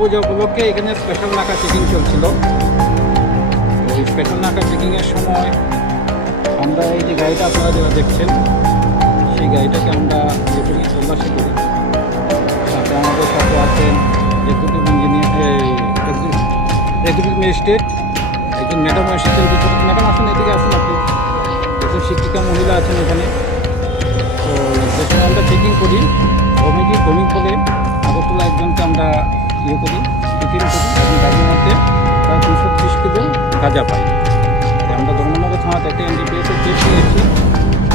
পূজা উপলক্ষে এখানে স্পেশাল নাকা চেকিং চলছিল। এই স্পেশাল নাকা চেকিংয়ের সময় আমরা এই যে গাড়িটা আপনারা যারা দেখছেন সেই গাড়িটাকে আমরা ইয়ে করি, তল্লাশি করি। সাথে আমাদের সাথে আছেন এক্সিকিউটিভ ইঞ্জিনিয়ার, এক্সিকিউটিভ ম্যাজিস্ট্রেট, একজন ম্যাডাম এসেছেন। ম্যাডাম আসুন, এদিকে আসুন আপনি। একজন শিক্ষিকা মহিলা আছেন এখানে। তো যে সময় আমরা চেকিং করি, ভৌমিক বলে আগরতলা একজনকে আমরা ইয়ে করি, টিফিন করি এবং গাড়ির মধ্যে প্রায় 230 কিলো গাঁজা পাই। আমরা ধর্মনগর থানাতে একটা এনডিপিএসের কেস নিয়েছি।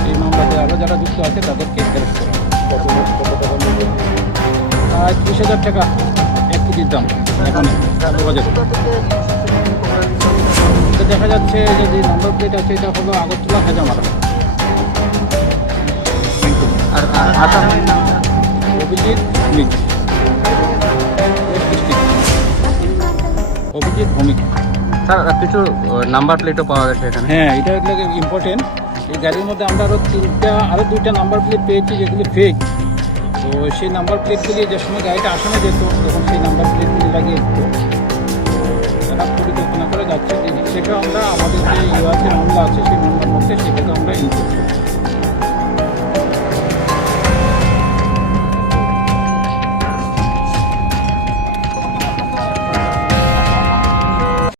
এই মামলাতে আরও যারা যুক্ত আছে তাদেরকে অ্যারেস্ট করা হয়। প্রায় 30,000 টাকা 1 কেজির দাম এখন বাজারে। এটা দেখা যাচ্ছে যে নাম্বার প্লেট আছে, এটা হলো আগরতলা হাজামারা। আর অভিজিৎ ভৌমিক, অভিজিৎ ভৌমিক। স্যার কিছু নাম্বার প্লেটও পাওয়া গেছে এখানে। হ্যাঁ, এটা ইম্পর্টেন্ট। এই গাড়ির মধ্যে আমরা আরও দুইটা নাম্বার প্লেট পেয়েছি যেগুলি ফেক। তো সেই নাম্বার প্লেটগুলি যে সময় গাড়িটা আসামে যেত তখন সেই নাম্বার প্লেটগুলি লাগিয়ে দিত। তারা পরিকল্পনা করে যাচ্ছে। সেটা আমরা আমাদের যে আছে মামলা আছে সেই মামলা